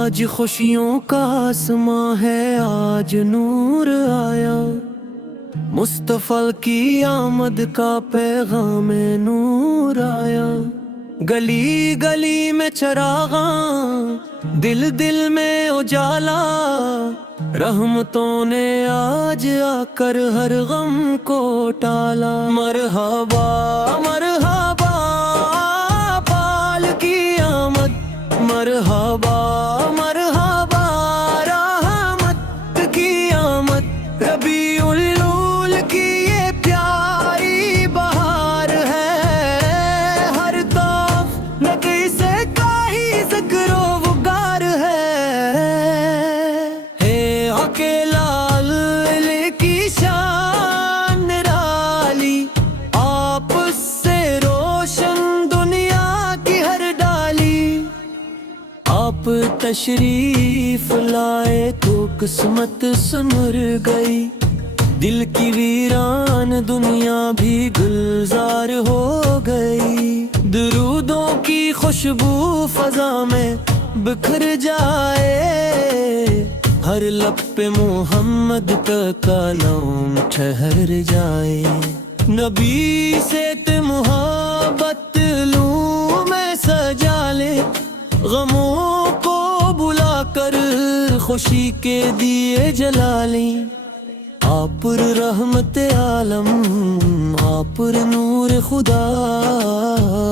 آج خوشیوں کا آسماں ہے، آج نور آیا، مصطفیٰ کی آمد کا پیغام نور آیا۔ گلی گلی میں چراغاں، دل دل میں اجالا، رحمتوں نے آج آ کر ہر غم کو ٹالا۔ مرحبا مرحبا پال کی آمد، مرحبا مرحبا رحمت کی آمد، ربیع الاول کی یہ پیاری بہار ہے، ہر طرف نقی سے کاہی ذکر و وقار ہے، اکیلا اللہ کی شان نرالی، آپ سے روشن دنیا کی ہر ڈالی۔ آپ تشریف لائے تو قسمت سنور گئی، دل کی ویران دنیا بھی گلزار ہو گئی۔ درودوں کی خوشبو فضا میں بکھر جائے، ہر لب پہ محمد کا کلام ٹھہر جائے۔ نبی سے محبت لوں میں سجا لے، غموں کو بلا کر خوشی کے دیے جلا لیں۔ آپ پر رحمت عالم، آپ پر نور خدا،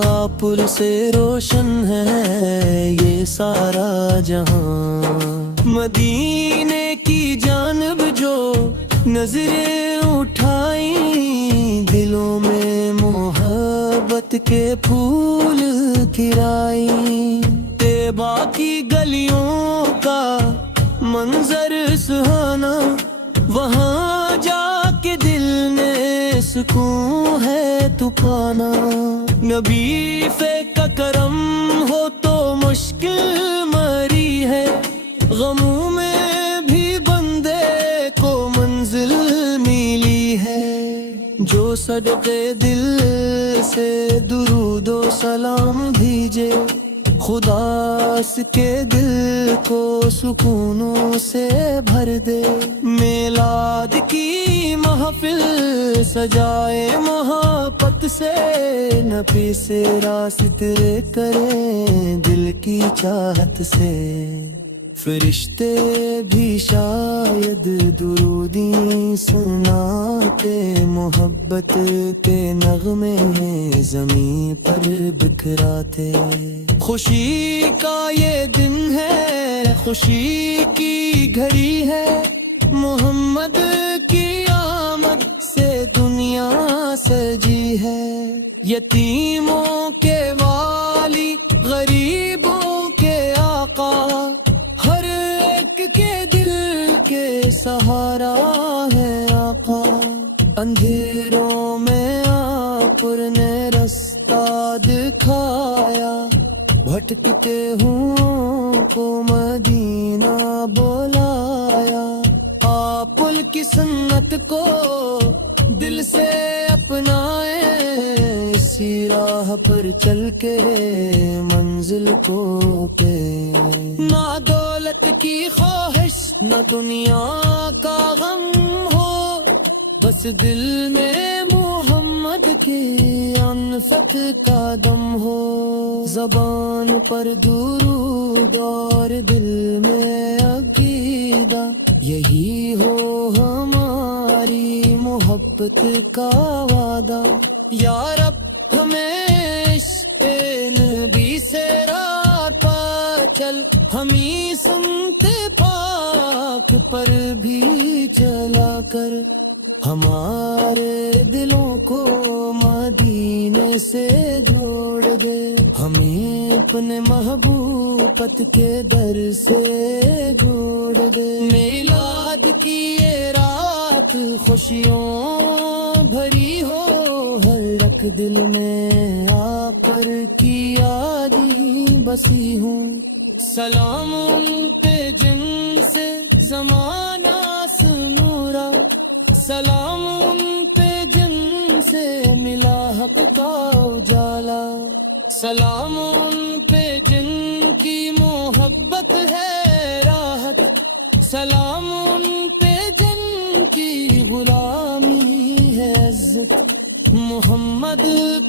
آپ پر سے روشن ہے یہ سارا جہاں۔ مدینے کی جانب جو نظریں اٹھائیں، دلوں میں محبت کے پھول کھلائیں۔ طیبہ کی گلیوں کا منظر سہانا، وہاں جا کے دل نے سکون ہے تو پانا۔ نبی کا کرم ہو تو مشکل مری ہے، غموں میں بھی بندے کو منزل ملی ہے۔ جو صدقے دل سے درود و سلام بھیجے، خدا اس کے دل کو سکونوں سے بھر دے۔ میلاد کی محفل سجائے محبت سے، نبی سے راستے کریں دل کی چاہت سے۔ فرشتے بھی شاید درودی سناتے، محبت کے نغمے زمین پر بکھراتے۔ خوشی کا یہ دن ہے، خوشی کی گھڑی ہے، محمد کی آمد سے دنیا سجی ہے۔ یتیموں کے والی، غریبوں کے آقا، ہر ایک کے دل کے سہارا ہے آقا۔ اندھیروں میں آپ نے رستہ دکھایا، بھٹکتے ہوں کو مدینہ بلایا۔ آپ کی سنت کو دل سے اپنائیں، اسی راہ پر چل کے منزل کو پہ۔ نہ دولت کی خواہش، نہ دنیا کا غم ہو، بس دل میں محمد کی انفت کا دم ہو۔ زبان پر درود اور دل میں عقیدہ، یہی ہو ہماری محبت کا وعدہ۔ یا رب ہمیں عشق نبی سے رات پا چل، ہمیں سنتے پاک پر بھی چلا کر، ہمارے دلوں کو مدینے سے جوڑ دے۔ ہمیں اپنے محبوبت کے در سے جوڑ دے۔ میلاد کی یہ رات خوشیوں بھری ہو، ہر ایک دل میں آقا کی یاد ہی بسی ہوں۔ سلام ان پہ جن سے زمانہ سنورا، سلام ان پہ جن سے ملا حق کا اجالا، سلام ان پہ جن کی محبت ہے سلام ان پہ جن کی غلامی ہے عزت، محمد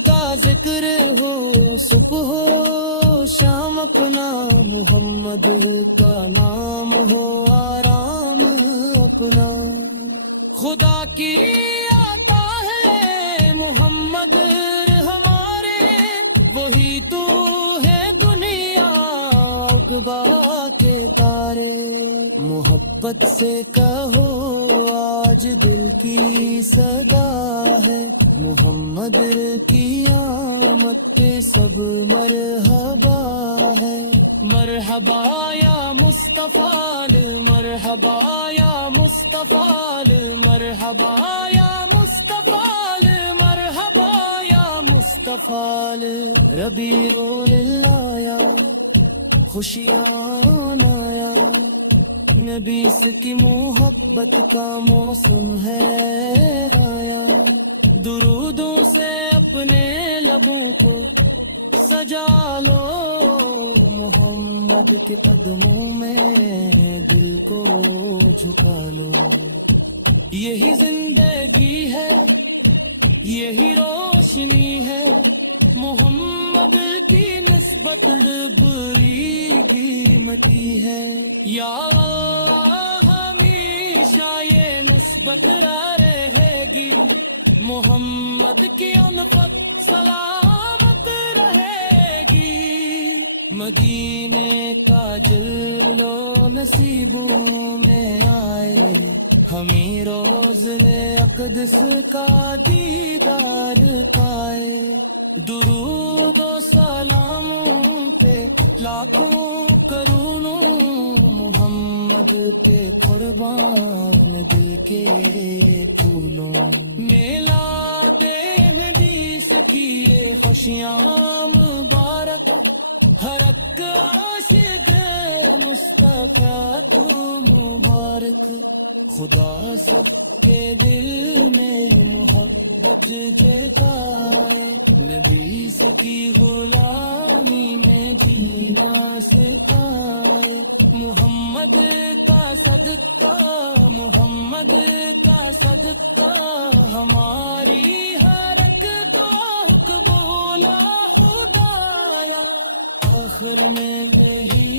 کا ذکر ہو صبح ہو شام اپنا، محمد کا نام ہو آرام اپنا، خدا کی عطا ہے محمد ہمارے، وہی تو ہے دنیا عقبا کے تارے، محبت سے کہو آج دل کی صدا ہے، محمد کی آمد پہ سب مرحبا ہے، مرحبا یا مصطفیٰ، مرحبا یا مصطفیٰ، مرحبا یا مصطفیٰ، مرحبا یا مصطفیٰ، ربیع الایا خوشیاں آیا، نبی سے کی محبت کا موسم ہے آیا، درودوں سے اپنے لبوں کو سجا لو، محمد کے قدموں میں دل کو جھکا لو، یہی زندگی ہے یہی روشنی ہے، محمد کی نسبت بری قیمتی ہے، یا اللہ ہمیشہ یہ نسبت رہے گی، محمد کی الفت سلامت رہے گی، مدینے کا جلو نصیبوں میں آئے، ہمیں روز اقدس کا دیدار پائے، درود و سلاموں پہ لاکھوں کروڑوں، محمد پہ قربان دل کے پھولوں، میلا حدیث کی یہ خوشیاں مبارک، ہر ایک عاشق مصطفیٰ تو مبارک، خدا سب کے دل میں محبت جگائے، نبی کی غلامی میں جینا سکھائے، محمد کا صدقہ محمد کا صدقہ، ہماری ہر ایک تو بولا خدایا، آخر میں وہی